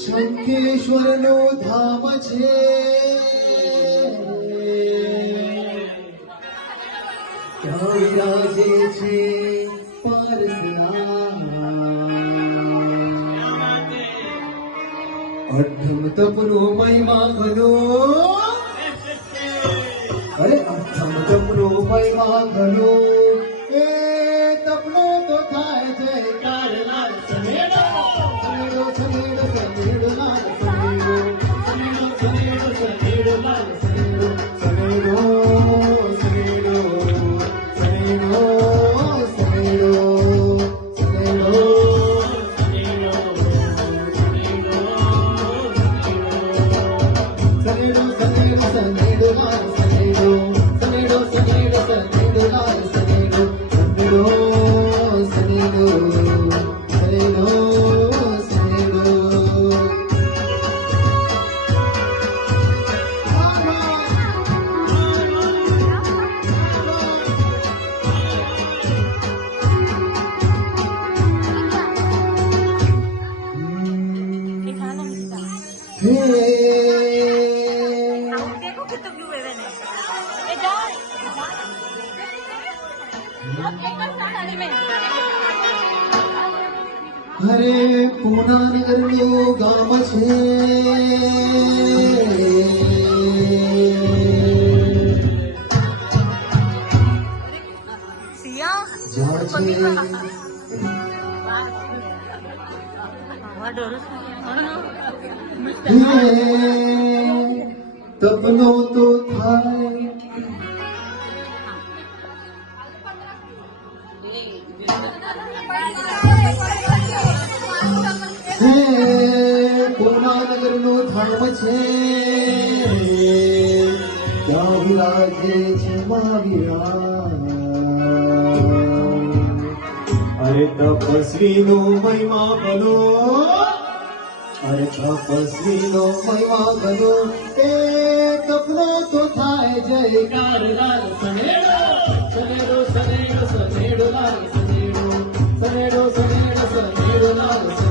શંખેશ્વરનું ધામ છે ત્યાં વિરાજે છે અઠમ તપનો મહિમા ઘનો અરે અઠમ તપનો મહિમા ઘનો એ તપનો તો થાય જયકાર લાલ સનેડો સનેડો સનેડો સનેડો લાલ સનેડો સનેડો સનેડો સનેડો લાલ સનેડો સનેડો સનેડો સનેડો સનેડો અરે પૂનાનગરનું ગામ છે તપનો તો થાય પૂનાનગરનું ધામ છે ત્યાં વિરાજે છે અરે તપસ્વીનો મહિમા બનો અરે તપસ્વીનો મહિમા બનો એ તપનો તો થાય જયકાર લાલ સનેડો સનેડો સનેડો સનેડો લાલ સનેડો સનેડો સનેડો સનેડો લાલ